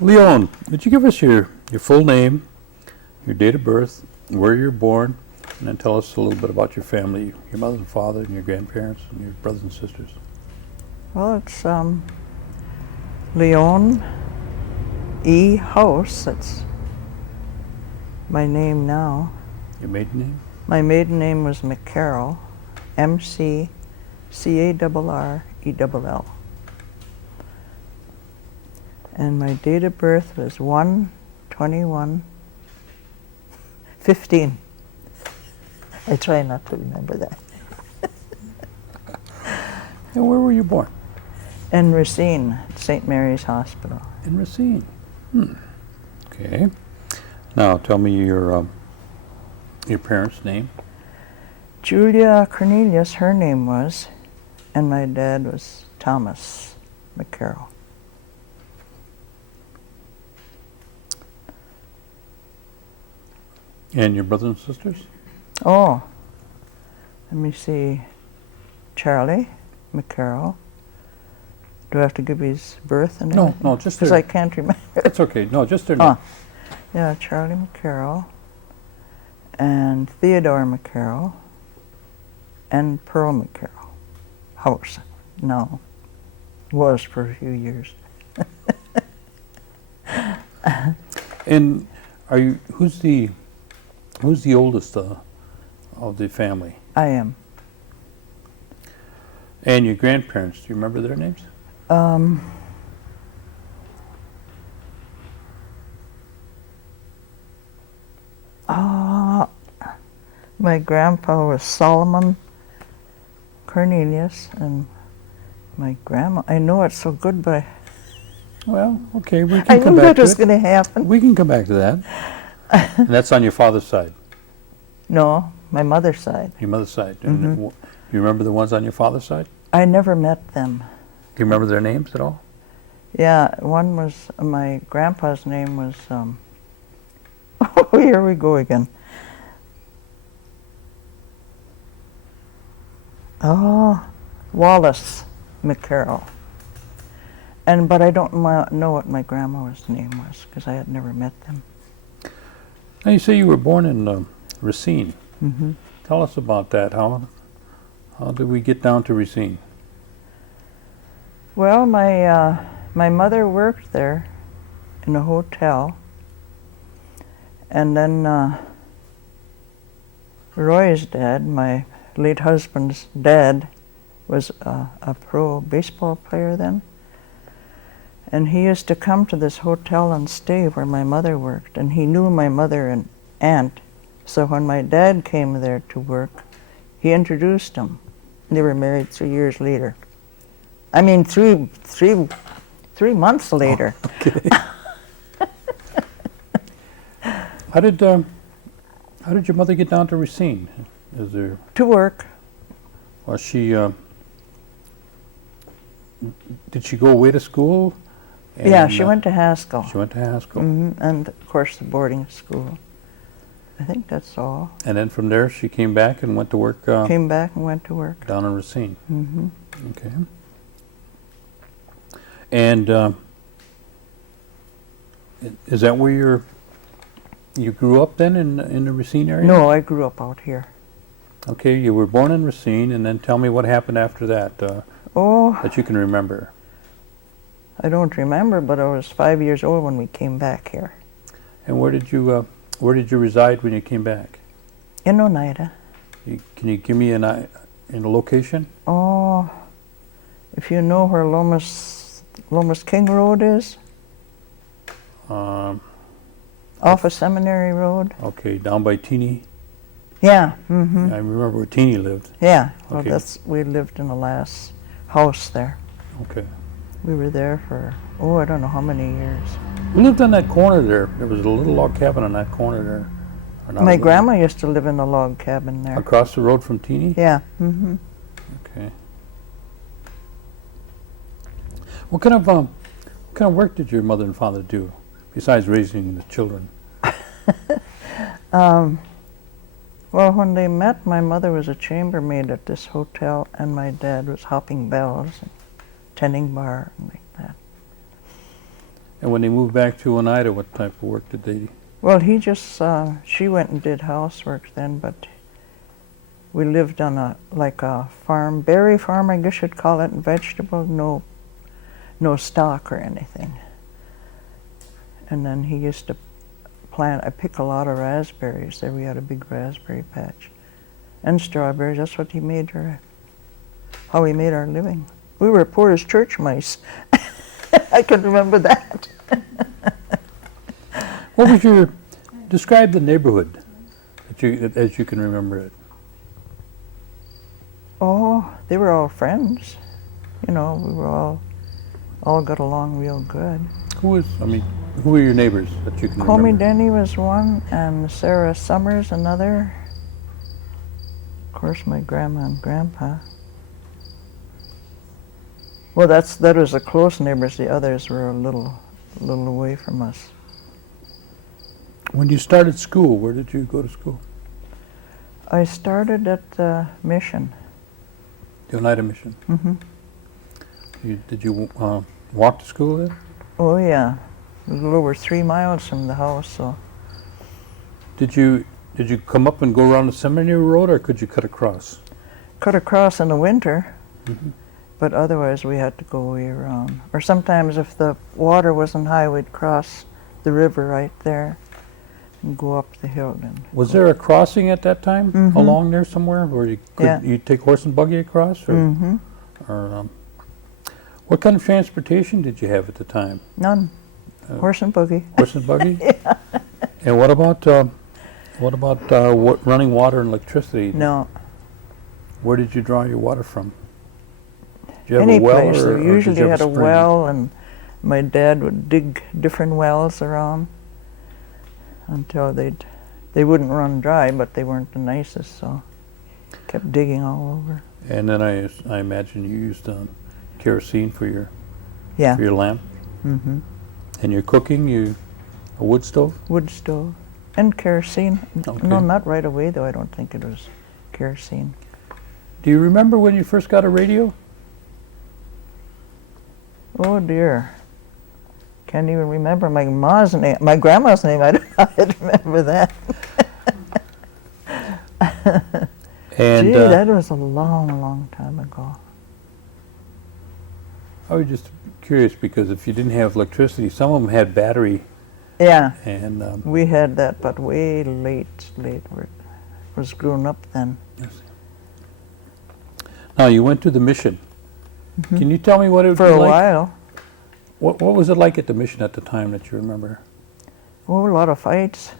Leone, would you give us your full name, your date of birth, where you're born, and then tell us a little bit about your family, your mother and father, and your grandparents, and your brothers and sisters. Well, it's Leone E House. That's my name now. Your maiden name? My maiden name was McCarroll, M-C-C-A-R-R-E-L-L. And my date of birth was 1/21/15. I try not to remember that. And where were you born? In Racine, St. Mary's Hospital. In Racine. Okay. Now tell me your parents' name. Julia Cornelius, her name was, and my dad was Thomas McCarroll. And your brothers and sisters? Oh, let me see. Charlie McCarroll. Do I have to give his birth and everything? No, just because their... I can't remember. That's okay. No, just their name. Yeah, Charlie McCarroll, and Theodore McCarroll, and Pearl McCarroll. House. No, was for a few years. And are you? Who's the oldest of the family? I am. And your grandparents? Do you remember their names? My grandpa was Solomon Cornelius, and my grandma, I know it's so good, but Well, okay, we I can come knew back that was to it. going to happen. We can come back to that. And that's on your father's side, No, my mother's side. your mother's side. And you remember the ones on your father's side? I never met them. Do you remember their names at all? Yeah, one was, my grandpa's name was, oh, here we go again. Oh, Wallace McCarroll. But I don't know what my grandma's name was, because I had never met them. Now you say you were born in Racine. Mm-hmm. Tell us about that. How did we get down to Racine? Well, my mother worked there in a hotel, and then Roy's dad, my late husband's dad, was a pro baseball player then, and he used to come to this hotel and stay where my mother worked, and he knew my mother and aunt, so when my dad came there to work, he introduced them. They were married 3 years later. I mean, three months later. Oh, okay. How did your mother get down to Racine? Is there? To work. Was she? Did she go away to school? Yeah, she went to Haskell. She went to Haskell. And of course the boarding school. I think that's all. And then from there she came back and went to work. Came back and went to work. Down in Racine. Mm-hmm. Okay. And is that where you grew up then in the Racine area? No, I grew up out here. Okay, you were born in Racine, and then tell me what happened after that that you can remember. I don't remember, but I was 5 years old when we came back here. And where did you reside when you came back? In Oneida. Can you give me a location? Oh, if you know where Lomas King Road is? Off of Seminary Road? Okay, down by Teeny. Yeah. Mm-hmm. I remember where Teeny lived. Yeah. Well, Okay. we lived in the last house there. Okay. We were there for, I don't know how many years. We lived on that corner there. There was a little log cabin on that corner there. My grandma used to live in a log cabin there. Across the road from Teeny? Yeah. Mm-hmm. Okay. What kind of work did your mother and father do besides raising the children? Well, when they met, my mother was a chambermaid at this hotel, and my dad was hopping bells and tending bar and like that. And when they moved back to Oneida, what type of work did they? Well, he just, she went and did housework then, but we lived on a farm, berry farm, I guess you'd call it, and vegetables, no stock or anything. And then he used to I pick a lot of raspberries there. We had a big raspberry patch. And strawberries, that's what he made how he made our living. We were poor as church mice. I can remember that. What was describe the neighborhood as you can remember it? Oh, they were all friends. You know, we were all got along real good. Who were your neighbors that you can Comey remember? Denny was one, and Sarah Summers another. Of course, my grandma and grandpa. Well, that was the close neighbors. The others were a little away from us. When you started school, where did you go to school? I started at the mission. The Oneida Mission. Mm-hmm. Did you walk to school then? Oh yeah, a little over 3 miles from the house. So. Did you come up and go around the Seminary Road, or could you cut across? Cut across in the winter, Mm-hmm. but otherwise we had to go way around. Or sometimes if the water wasn't high, we'd cross the river right there and go up the hill. Was there a crossing at that time Mhm. along there somewhere where you take horse and buggy across? Or, Mm-hmm. or what kind of transportation did you have at the time? None. Horse and buggy. Horse and buggy? Yeah. And what about running water and electricity? No. Where did you draw your water from? Did you have Any a well place. or We did usually you have had a spring? well, and my dad would dig different wells around until they wouldn't run dry, but they weren't the nicest, so kept digging all over. And then I imagine you used kerosene for your Yeah. lamp. Mm-hmm. And your cooking, a wood stove? Wood stove and kerosene. Okay. No, not right away though. I don't think it was kerosene. Do you remember when you first got a radio? Oh dear. Can't even remember my grandma's name. I don't remember that. And Gee, that was a long, long time ago. I was just curious because if you didn't have electricity, some of them had battery, Yeah, and we had that, but way late. We was grown up then. now you went to the mission. Mhm. Can you tell me what it was For a like? while. What was it like at the mission at the time that you remember? Oh, a lot of fights.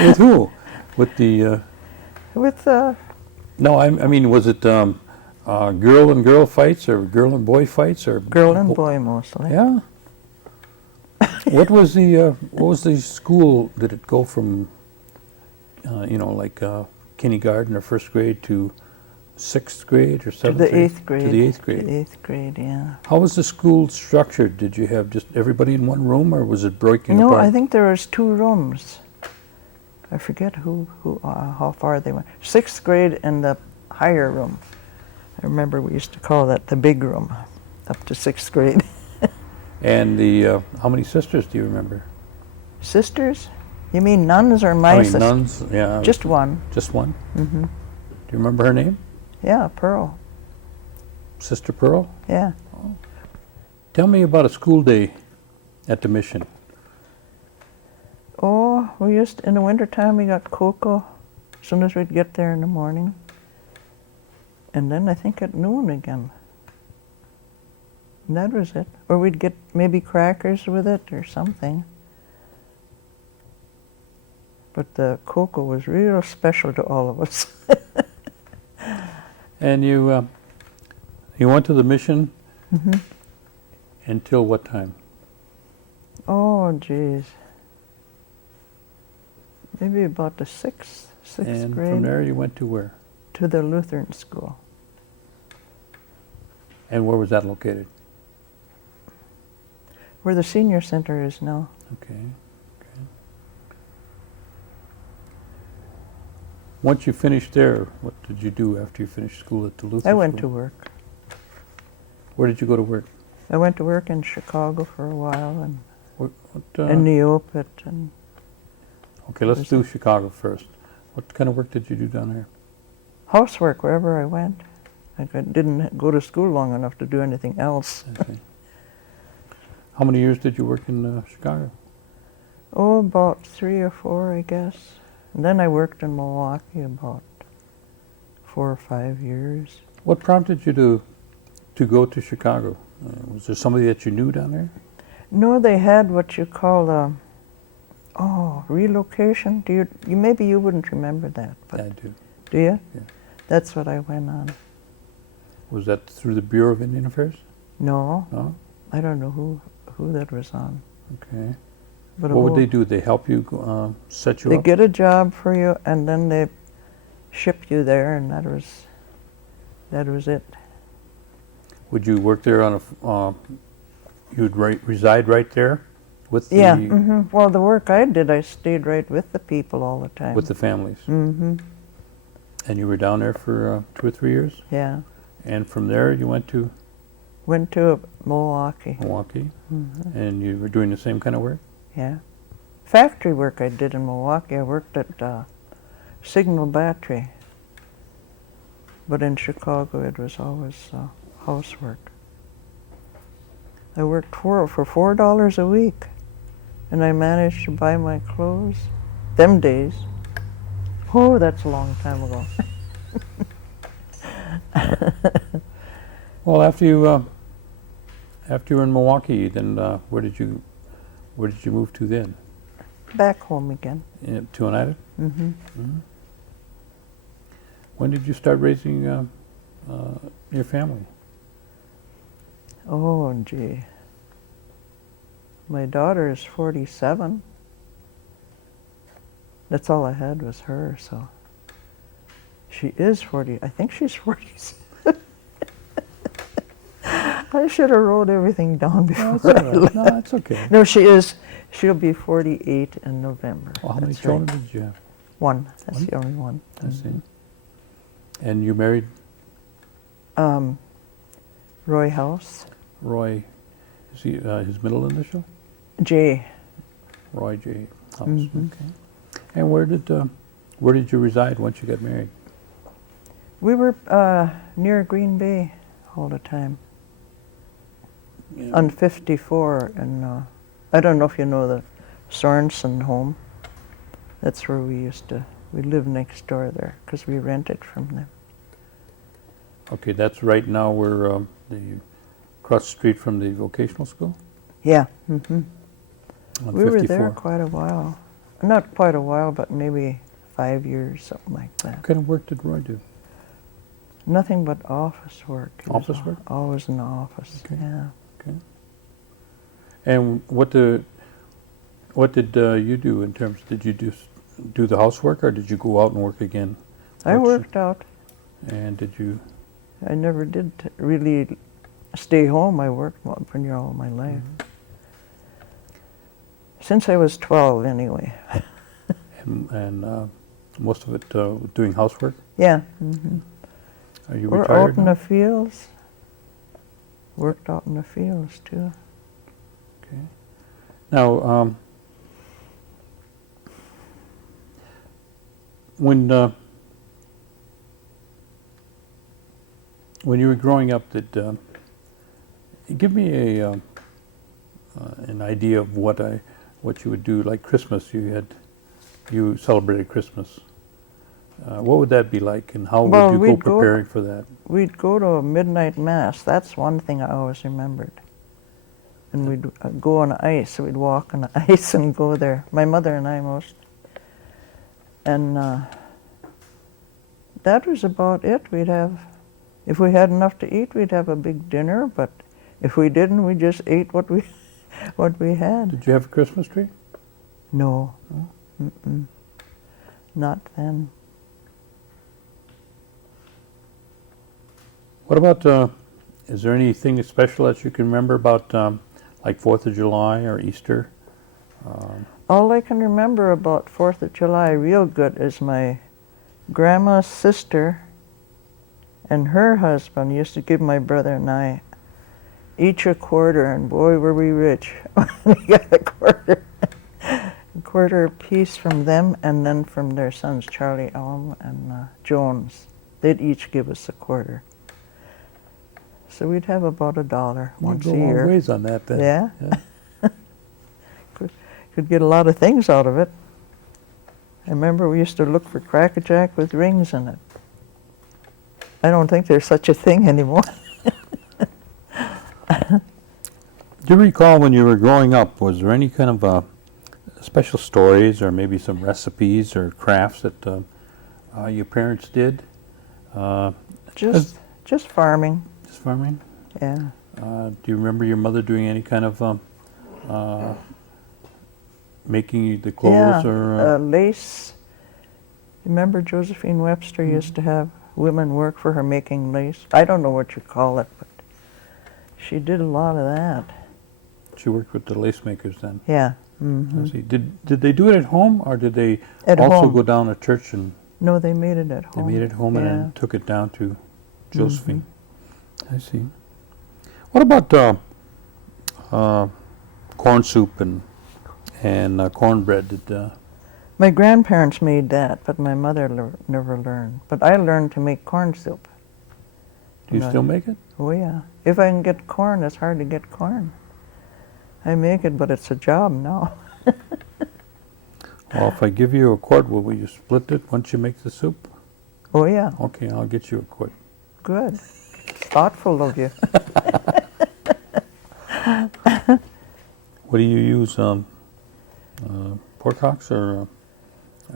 With who? With the With no, I mean, was it girl and girl fights or girl and boy fights or girl and boy mostly. Yeah. What was the school? Did it go from kindergarten or first grade to 6th grade or 7th To the grade? 8th grade. To the 8th grade. The 8th grade, yeah. How was the school structured? Did you have just everybody in one room, or was it breaking No, apart? I think there was 2 rooms. I forget how far they went. 6th grade in the higher room. I remember we used to call that the big room, up to 6th grade. And how many sisters do you remember? Sisters? You mean nuns or my I mean, sisters? nuns. Yeah. Just one. Just one. Mm-hmm. Do you remember her name? Yeah, Pearl. Sister Pearl. Yeah. Tell me about a school day at the mission. Oh, in the wintertime we got cocoa as soon as we'd get there in the morning. And then I think at noon again. And that was it. Or we'd get maybe crackers with it or something. But the cocoa was real special to all of us. And you went to the mission Mm-hmm. until what time? Oh, geez. Maybe about the sixth And grade. from there you went to where? To the Lutheran school. And where was that located? Where the senior center is now. Okay. Once you finished there, what did you do after you finished school at the Lutheran I went to school? work. Where did you go to work? I went to work in Chicago for a while and What, in Neopet and okay, let's do Chicago first. What kind of work did you do down there? housework wherever I went. Didn't go to school long enough to do anything else. Okay. How many years did you work in Chicago? Oh, about 3 or 4, I guess. And then I worked in Milwaukee about 4 or 5 years. What prompted you to go to Chicago? Was there somebody that you knew down there? No, they had what you call relocation. Maybe you wouldn't remember that, but I do. do you? Yeah. That's what I went on. Was that through the Bureau of Indian Affairs? No, No? I don't know who that was on. Okay. But What would they do? They help you set you They up? get a job for you, and then they ship you there, and that was it. Would you work there on a? You'd reside right there, with the Yeah. Well, the work I did, I stayed right with the people all the time. with the families. Mm-hmm. And you were down there for 2 or 3 years. Yeah. And from there you went to Went to Milwaukee. Milwaukee, Mm-hmm. and you were doing the same kind of work. Yeah. Factory work I did in Milwaukee. I worked at Signal Battery. But in Chicago, it was always housework. I worked for $4 a week, and I managed to buy my clothes. Them days. Oh, that's a long time ago. Well, after you were in Milwaukee, then where did you move to then? Back home again. To Oneida? Mm-hmm. Mm-hmm. When did you start raising your family? Oh, gee. My daughter is 47. That's all I had was her, so. She is 40. I think she's 47. I should have wrote everything down before. No, that's all right. No, that's okay. No, she is. She'll be 48 in November. Well, how many That's children right. did you have? One. That's One? the only one. I see. And you married Roy House. Roy, is he his middle initial? Jay. Roy J. House. Mhm. Okay. And where did you reside once you got married? We were near Green Bay all the time. Yeah. On 54, and I don't know if you know the Sorensen home. That's where we lived next door there, because we rented from them. Okay, that's right now where across the street from the vocational school? Yeah. Mm-hmm. On We were 54. there quite a while. Not quite a while, but maybe 5 years, something like that. What kind of work did Roy do? Nothing but office work. He was Office work? Always in the office, Okay. yeah. Okay. And what did you do in terms? Did you do the housework, or did you go out and work again? I worked out. And did you? I never did really stay home. I worked pretty near all my life. Mm-hmm. Since I was 12, anyway. and most of it doing housework? Yeah. Mm-hmm. Are you Or retired out in now? the fields. Worked out in the fields, too. Okay. Now, when you were growing up, give me an idea of what you would do. Like Christmas, you celebrated Christmas. What would that be like, and how would you go preparing for that? We'd go to a midnight mass. That's one thing I always remembered. And we'd go on ice. We'd walk on the ice and go there. My mother and I most. And that was about it. If we had enough to eat, we'd have a big dinner. But if we didn't, we just ate what we had. Did you have a Christmas tree? No. No? Mm-mm. Not then. What about, is there anything special that you can remember about, like 4th of July or Easter? All I can remember about 4th of July real good is my grandma's sister and her husband used to give my brother and I each a quarter, and boy, were we rich. We got a quarter. A quarter apiece from them, and then from their sons, Charlie Elm and Jones. They'd each give us a quarter. So we'd have about $1 once a Go a long year. ways on that then. Yeah. Could get a lot of things out of it. I remember we used to look for Cracker Jack with rings in it. I don't think there's such a thing anymore. Do you recall when you were growing up, was there any kind of special stories or maybe some recipes or crafts that your parents did? Just farming. Just farming? Yeah. Do you remember your mother doing any kind of making the clothes or? Lace. Remember Josephine Webster used to have women work for her making lace? I don't know what you call it, but she did a lot of that. She worked with the lace makers then. Yeah. I see. Did they do it at home, or did they At also home. go down to church and No, they made it at they home. made it home and Yeah. then took it down to Josephine? I see. What about corn soup and cornbread? Did My grandparents made that, but my mother never learned. But I learned to make corn soup. do you No. still make it? Oh yeah. If I can get corn, it's hard to get corn. I make it, but it's a job now. Well, if I give you a quart, will you split it once you make the soup? Oh yeah. Okay, I'll get you a quart. Good. It's thoughtful of you. What do you use? Pork hocks or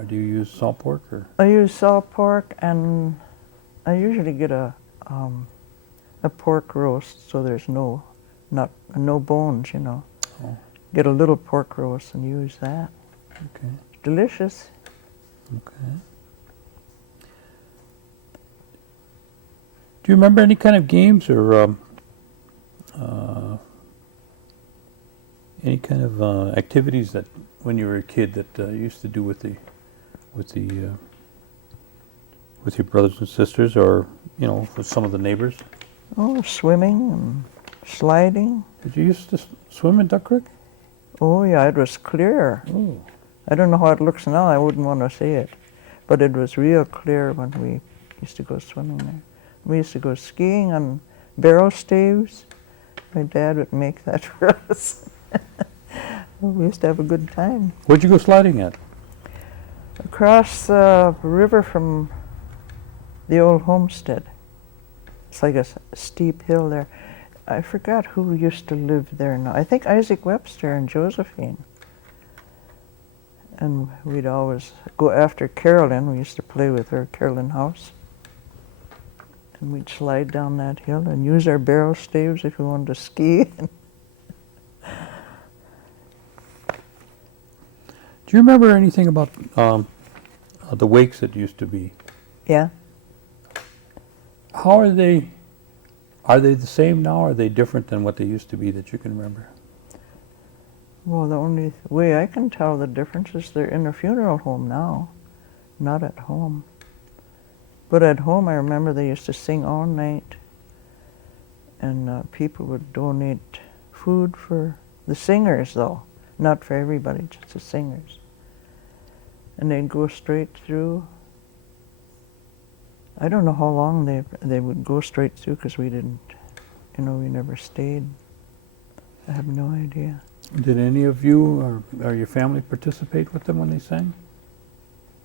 do you use salt pork or? I use salt pork, and I usually get a pork roast, so there's no bones, you know. Oh. Get a little pork roast and use that. Okay. Delicious. Okay. Do you remember any kind of games or any kind of activities that when you were a kid that you used to do with your brothers and sisters, or with some of the neighbors? Oh, swimming and sliding. Did you used to swim in Duck Creek? Oh yeah, it was clear. Oh. I don't know how it looks now. I wouldn't want to see it, but it was real clear when we used to go swimming there. We used to go skiing on barrel staves. My dad would make that for us. We used to have a good time. Where'd you go sliding at? Across the river from the old homestead. It's like a steep hill there. I forgot who used to live there now. I think Isaac Webster and Josephine. And we'd always go after Carolyn. We used to play with her, Carolyn House. And we'd slide down that hill and use our barrel staves if we wanted to ski. Do you remember anything about the wakes that used to be? Yeah. How are they? Are they the same now, or are they different than what they used to be that you can remember? Well, the only way I can tell the difference is they're in a funeral home now, not at home. But at home, I remember they used to sing all night, and people would donate food for the singers, though, not for everybody, just the singers. And they'd go straight through. I don't know how long they would go straight through, because we didn't, we never stayed. I have no idea. Did any of you or your family participate with them when they sang?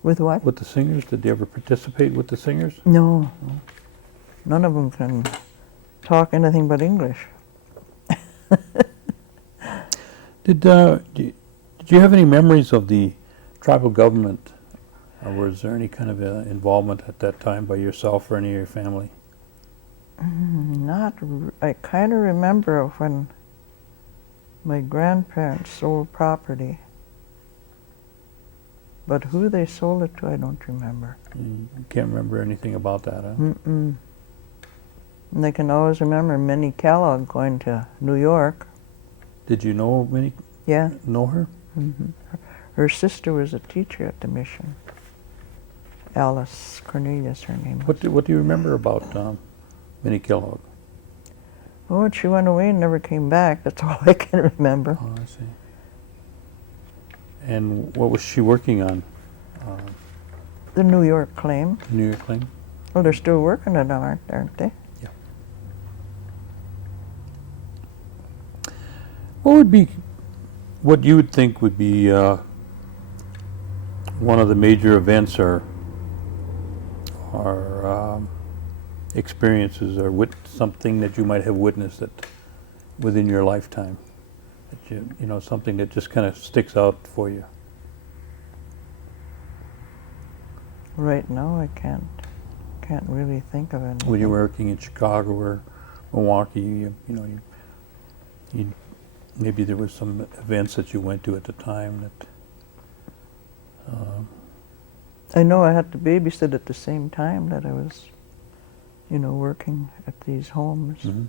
With what? With the singers? Did they ever participate with the singers? No. None of them can talk anything but English. Did you have any memories of the tribal government, or was there any kind of involvement at that time by yourself or any of your family? I kind of remember when my grandparents sold property, but who they sold it to, I don't remember. You can't remember anything about that, huh? Mm-mm. And I can always remember Minnie Kellogg going to New York. Did you know Minnie? Yeah. Know her? Mm-hmm. Her sister was a teacher at the mission. Alice Cornelius, her name was. What do you remember about Minnie Kellogg? Oh, and she went away and never came back. That's all I can remember. Oh, I see. And what was she working on? The New York claim. New York claim? Well, they're still working it, aren't they? Yeah. What would be, what you would think would be one of the major events or experiences or something that you might have witnessed that within your lifetime, that you know, something that just kind of sticks out for you? Right now, I can't really think of anything. When you were working in Chicago or Milwaukee, you know, you maybe there was some events that you went to at the time that. I know I had to babysit at the same time that I was, you know, working at these homes. Mm-hmm.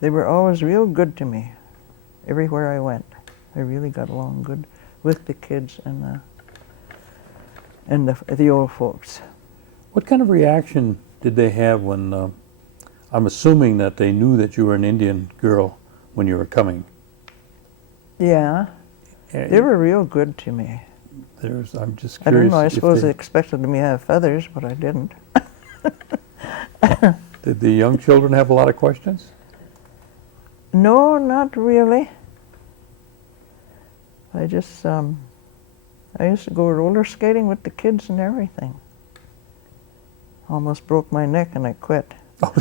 They were always real good to me, everywhere I went. I really got along good with the kids and the old folks. What kind of reaction did they have when, I'm assuming that they knew that you were an Indian girl when you were coming? Yeah, they were real good to me. I'm just I don't curious. know, I if suppose they expected me to have feathers, but I didn't. Did the young children have a lot of questions? No, not really. I just, I used to go roller skating with the kids and everything. Almost broke my neck and I quit. Oh,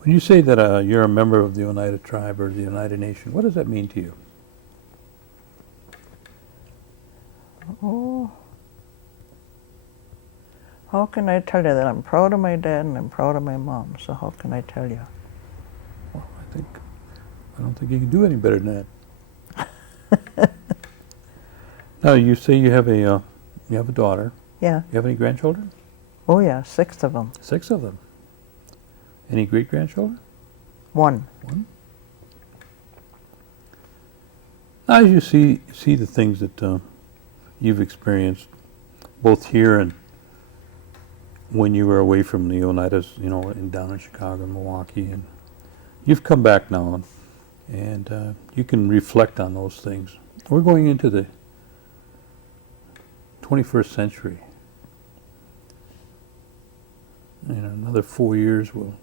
when you say that you're a member of the Oneida tribe or the Oneida Nation, what does that mean to you? Oh, how can I tell you that? I'm proud of my dad and I'm proud of my mom, so how can I tell you? Well, I don't think you can do any better than that. Now, you say you have a daughter. Yeah. You have any grandchildren? Oh yeah, 6 of them. 6 of them. Any great-grandchildren? 1. One. Now, as you see the things that you've experienced, both here and when you were away from the Oneidas, you know, down in Chicago and Milwaukee, and you've come back now, and you can reflect on those things. We're going into the 21st century. In another 4 years, we'll.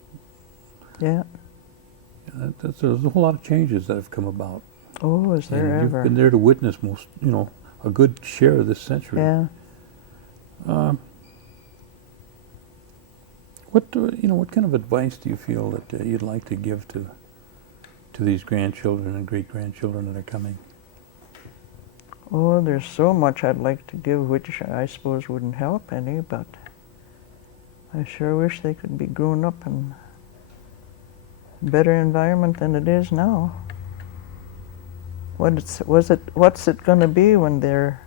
Yeah. There's a whole lot of changes that have come about. Oh, is there And ever? you've been there to witness most, you know, a good share of this century. Yeah. What kind of advice do you feel that you'd like to give to these grandchildren and great-grandchildren that are coming? Oh, there's so much I'd like to give, which I suppose wouldn't help any, but I sure wish they could be grown up in a better environment than it is now. What's it going to be when they're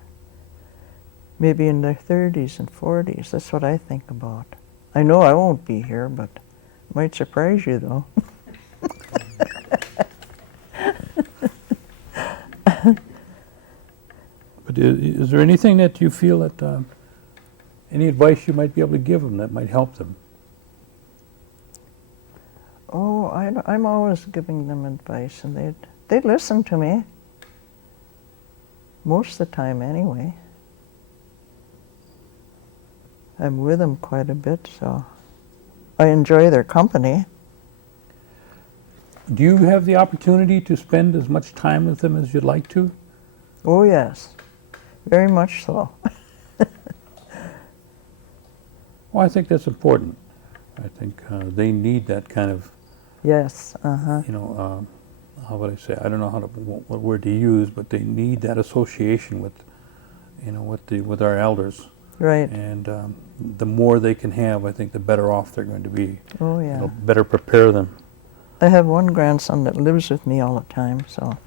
maybe in their 30s and 40s? That's what I think about. I know I won't be here, but it might surprise you, though. But is there anything that you feel that, any advice you might be able to give them that might help them? Oh, I'm always giving them advice, and they listen to me. Most of the time, anyway. I'm with them quite a bit, so I enjoy their company. Do you have the opportunity to spend as much time with them as you'd like to? Oh, yes. Very much so. Well, I think that's important. I think they need that kind of, Yes, uh-huh. you know, how would I say? I don't know what word to use, but they need that association with, you know, with our elders. Right. And the more they can have, I think the better off they're going to be. Oh, yeah. It'll better prepare them. I have one grandson that lives with me all the time, so.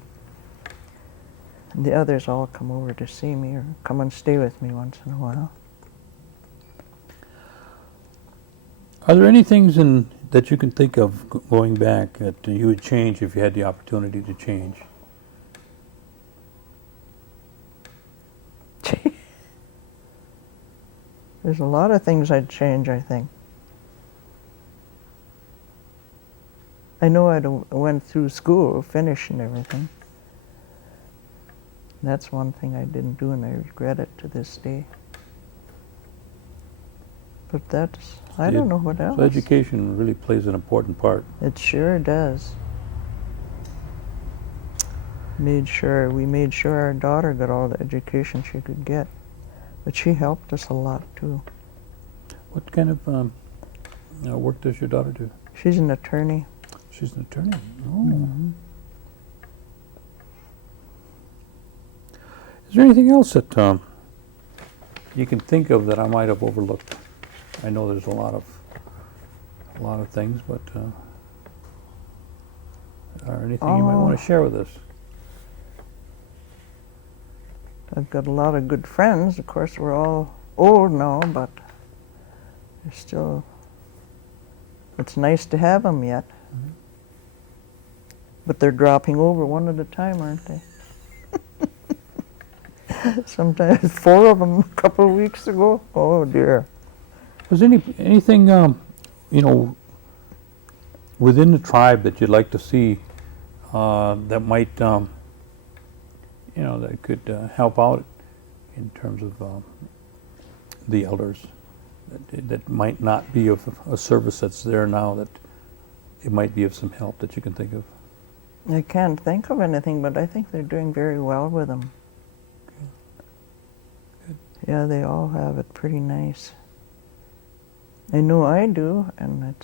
And the others all come over to see me or come and stay with me once in a while. Are there any things that you can think of going back that you would change if you had the opportunity to change There's a lot of things I'd change, I think. I know went through school, finished and everything. That's one thing I didn't do, and I regret it to this day. But I don't know what else. So education really plays an important part. It sure does. We made sure our daughter got all the education she could get. But she helped us a lot, too. What kind of work does your daughter do? She's an attorney. She's an attorney. Oh. Mm-hmm. Is there anything else that you can think of that I might have overlooked? I know there's a lot of things, but or anything you might want to share with us? I've got a lot of good friends. Of course, we're all old now, but they're still. It's nice to have them yet. Mm-hmm. But they're dropping over one at a time, aren't they? Sometimes 4 of them a couple of weeks ago. Oh dear. Was anything within the tribe that you'd like to see that might that could help out in terms of the elders that might not be of a service that's there now, that it might be of some help that you can think of? I can't think of anything, but I think they're doing very well with them. Good. Yeah, they all have it pretty nice. I know I do, and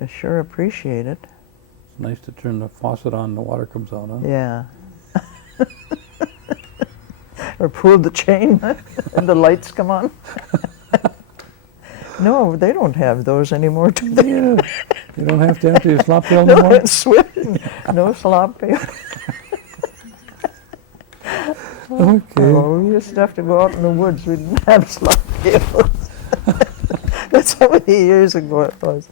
I sure appreciate it. It's nice to turn the faucet on and the water comes out, huh? Yeah. Or pull the chain and the lights come on. No, they don't have those anymore, do they? Yeah. You don't have to empty your slop pail No, no more? it's swimming. No slop pail. Okay. Oh, we used to have to go out in the woods. We didn't have slop pails. That's how many years ago it was.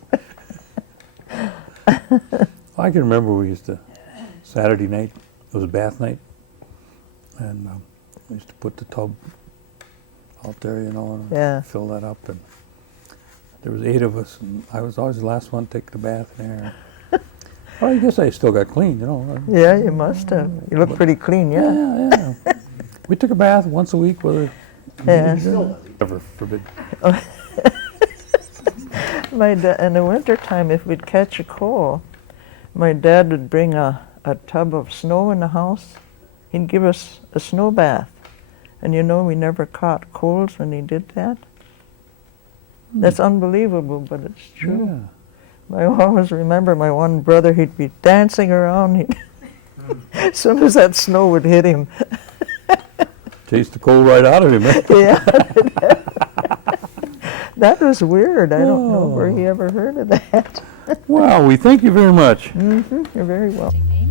I can remember we used to, Saturday night, it was bath night, and we used to put the tub out there, and Yeah. fill that up, and there was 8 of us, and I was always the last one to take the bath in there. Well, I guess I still got clean, Yeah, you must have. You look pretty clean, yeah. Yeah. We took a bath once a week, whether Yeah. ever forbid. In the wintertime, if we'd catch a cold, my dad would bring a tub of snow in the house. He'd give us a snow bath. And we never caught colds when he did that. That's unbelievable, but it's true. Yeah. I always remember my one brother, he'd be dancing around. As soon as that snow would hit him. Chased the cold right out of him. Eh? Yeah. That was weird. I don't know where he ever heard of that. Well, we thank you very much. You're very welcome.